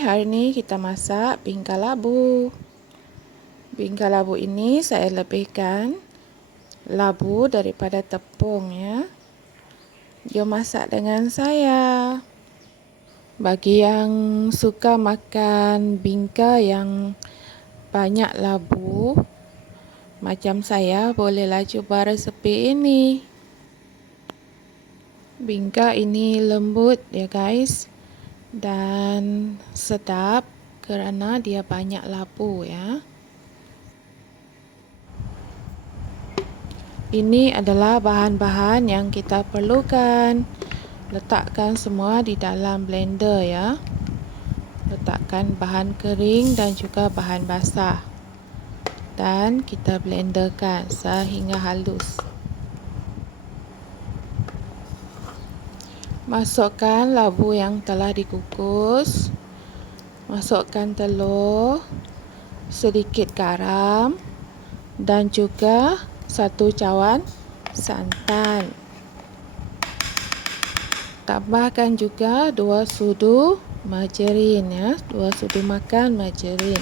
hari ini kita masak bingka labu. Bingka labu ini saya lebihkan labu daripada tepung ya. Jom masak dengan saya. Bagi yang suka makan bingka yang banyak labu, macam saya, bolehlah cuba resepi ini. Bingka ini lembut ya guys dan sedap kerana dia banyak labu ya. Ini adalah bahan-bahan yang kita perlukan. Letakkan semua di dalam blender ya. Letakkan bahan kering dan juga bahan basah. Dan kita blenderkan sehingga halus. Masukkan labu yang telah dikukus. Masukkan telur, sedikit garam dan juga satu cawan santan. Tambahkan juga dua sudu margarin ya, dua sudu makan margarin.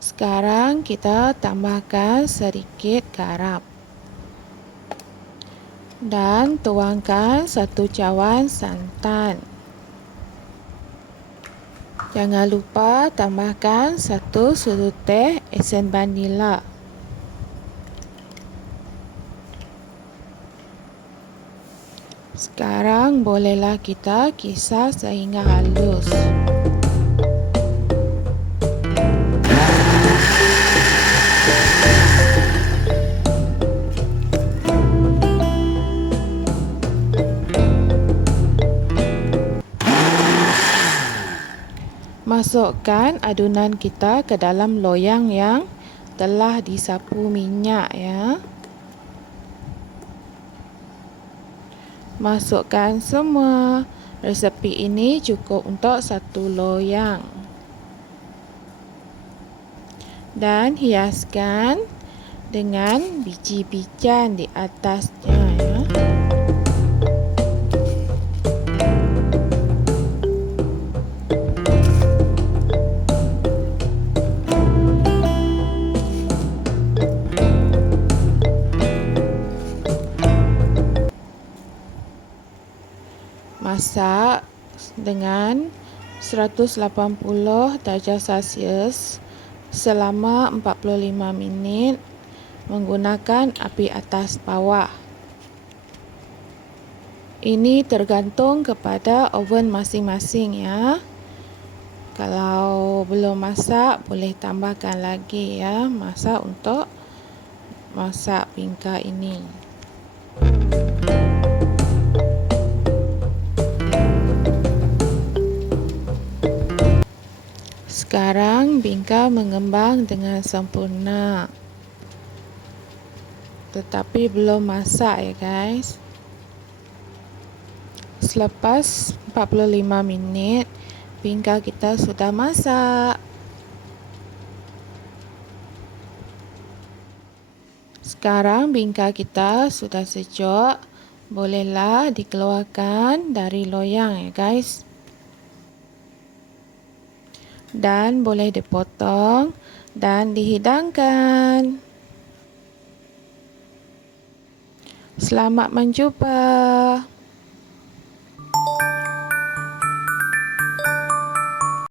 Sekarang kita tambahkan sedikit garam dan tuangkan satu cawan santan. Jangan lupa tambahkan satu sudu teh esen vanila. Sekarang bolehlah kita kisar sehingga halus. Masukkan adunan kita ke dalam loyang yang telah disapu minyak ya. Masukkan semua. Resepi ini cukup untuk satu loyang. Dan hiaskan dengan biji bijan di atasnya ya. Masak dengan 180 darjah Celsius selama 45 minit menggunakan api atas bawah. Ini tergantung kepada oven masing-masing ya. Kalau belum masak boleh tambahkan lagi ya masak untuk masak bingka ini. Sekarang bingka mengembang dengan sempurna. Tetapi belum masak ya guys. Selepas 45 minit, bingka kita sudah masak. Sekarang bingka kita sudah sejuk. Bolehlah dikeluarkan dari loyang ya guys dan boleh dipotong dan dihidangkan. Selamat menjumpa.